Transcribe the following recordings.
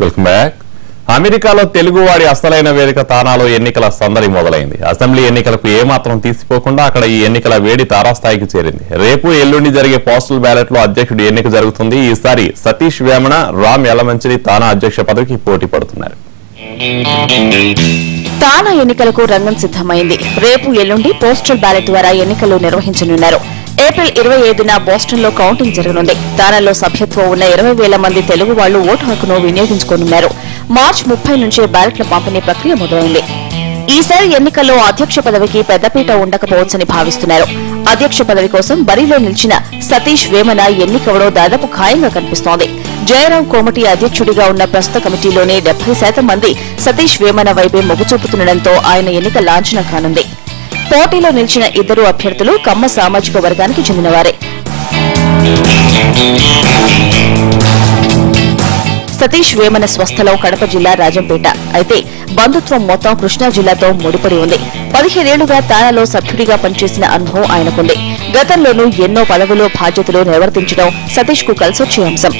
Welcome back. అమెరికాలో తెలుగువాడి అసలైన వేదిక తానాలో ఎన్నికల సందడి మొదలైంది. అసెంబ్లీ ఎన్నికలకు ఏమాత్రం తీసిపోకుండా అక్కడ ఈ ఎన్నికల వేడి తారాస్థాయికి చేరింది. రేపు ఎల్లుండి జరిగే పోస్టల్ బ్యాలెట్ లో అధ్యక్షుడి ఎన్నిక జరుగుతుంది. ఈసారి సతీష్ వేమన, రామ్ యలమంచిలి తానా అధ్యక్ష పదవికి పోటీ పడుతున్నారు. తానా ఎన్నికలకు రంగం సిద్దమైంది. రేపు ఎల్లుండి పోస్టల్ బ్యాలెట్ ద్వారా ఎన్నికలు నిర్వహించనున్నారు. ఏప్రిల్ 25న బోస్టన్ లో కౌంటింగ్ జరగనుంది. తానాలో సభ్యత్వం ఉన్న 20,000 మంది తెలుగు వాళ్లు ఓటు హక్కును వినియోగించుకోనున్నారు. మార్చి 30 నుంచే బ్యాలెట్ల పంపిణీ ప్రక్రియ మొదలైంది. ఈసారి ఎన్నికల్లో అధ్యక్ష పదవికి పెద్దపీట ఉండకపోవచ్చని భావిస్తున్నారు. అధ్యక్ష పదవి కోసం బరిలో నిలిచిన సతీష్ వేమన ఎన్నికవడం దాదాపు ఖాయంగా కనిపిస్తోంది. జయరాం కోమటి అధ్యక్షుడిగా ఉన్న ప్రస్తుత కమిటీలోనే 70% మంది సతీష్ వేమన వైపే మొగ్గు చూపుతుండటంతో ఆయన ఎన్నిక లాంఛనం కానుంది. పోటీలో నిలిచిన ఇద్దరు అభ్యర్థులు కమ్మ సామాజిక వర్గానికి చెందినవారే. సతీష్ వేమన స్వస్థలం కడప జిల్లా రాజంపేట. అయితే బంధుత్వం మొత్తం కృష్ణా జిల్లాతో ముడిపడి ఉంది. 17 ఏళ్లుగా తానాలో సభ్యుడిగా పనిచేసిన అనుభవం ఆయనకుంది. గతంలోనూ ఎన్నో పదవులు, బాధ్యతలు నిర్వర్తించడం సతీష్ కు కలిసొచ్చే అంశం.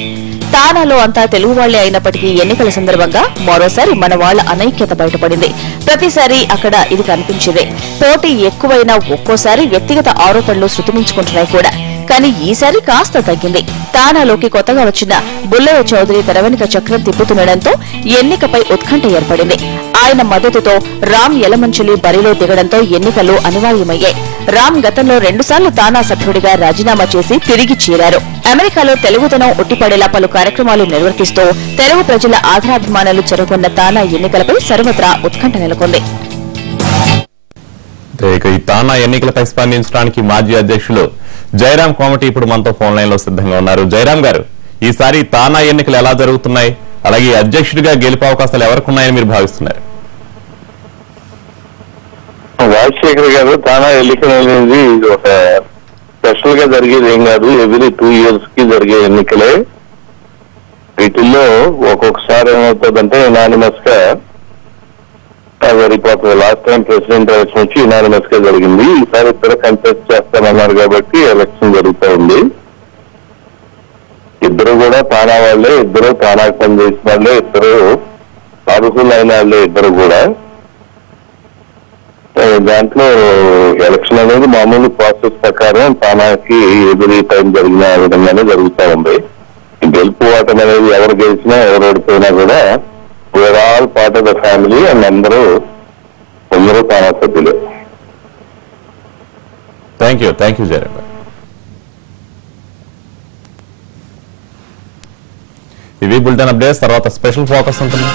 తానాలో అంతా తెలుగు వాళ్లే అయినప్పటికీ ఎన్నికల సందర్భంగా మరోసారి మన వాళ్ల అనైక్యత బయటపడింది. ప్రతిసారి అక్కడ ఇది కనిపించేదే. పోటీ ఎక్కువైనా ఒక్కోసారి వ్యక్తిగత ఆరోపణలు శృతిమించుకుంటున్నాయి కూడా. కానీ ఈసారి కాస్త తగ్గింది. తానాలోకి కొత్తగా వచ్చిన బుల్లయ్య చౌదరి తెర వెనుక చక్రం తిప్పుతుండటంతో ఎన్నికపై ఉత్కంఠ ఏర్పడింది. ఆయన మద్దతుతో రామ్ యలమంచిలి బరిలో దిగడంతో ఎన్నికలు అనివార్యమయ్యాయి. రామ్ గతంలో 2 సార్లు తానా సభ్యుడిగా రాజీనామా చేసి తిరిగి చేరారు. అమెరికాలో తెలుగుతనం ఉట్టిపడేలా పలు కార్యక్రమాలు నిర్వర్తిస్తూ తెలుగు ప్రజల ఆదరాభిమానాలు జరుగుతున్న తానా ఎన్నికలపై సర్వత్రా ఉత్కంఠ నెలకొంది. ఈ తానా ఎన్నికలపై స్పందించడానికి మాజీ అధ్యక్షులు జయరాం కోమటి ఇప్పుడు మనతో ఫోన్ లైన్ లో సిద్ధంగా ఉన్నారు. జయరాం గారు, ఈసారి తానా ఎన్నికలు ఎలా జరుగుతున్నాయి? అలాగే అధ్యక్షుడిగా గెలుపు అవకాశాలు ఎవరికి ఉన్నాయని మీరు భావిస్తున్నారు? రాజశేఖర్ గారు, తానా ఎన్నికలు అనేది ఒక స్పెషల్ గా జరిగేది ఏం కాదు. ఎవ్రీ 2 years కి జరిగే ఎన్నికలే. వీటిల్లో ఒక్కొక్కసారి ఏమవుతుందంటే యునానిమస్ గా సరిపోతుంది. లాస్ట్ టైం ప్రెసిడెంట్ ఎలక్షన్ వచ్చి యునానిమస్ గా జరిగింది. ఈసారి ఇద్దరు కంటెస్ట్ చేస్తామన్నారు కాబట్టి ఎలక్షన్ జరుగుతూ ఉంది. ఇద్దరు కూడా తానా వాళ్లే, ఇద్దరు తానాకు పనిచేసిన వాళ్ళే, ఇద్దరు అర్హులు అయిన వాళ్ళే ఇద్దరు కూడా. దాంట్లో ఎలక్షన్ అనేది మామూలు ప్రాసెస్ ప్రకారం తానాకి ఎదురు టైం జరిగిన విధంగానే జరుగుతూ ఉంది. గెలుపు ఓటం అనేది ఎవరు గెలిచినా ఎవరు ఓడిపోయినా కూడా we're all part of the family and అందరూ తానా సభ్యులు. Thank you Jayaram garu. ఇవి బులెటిన్ అప్డేట్స్. తర్వాత స్పెషల్ ఫోకస్ ఉంటుంది.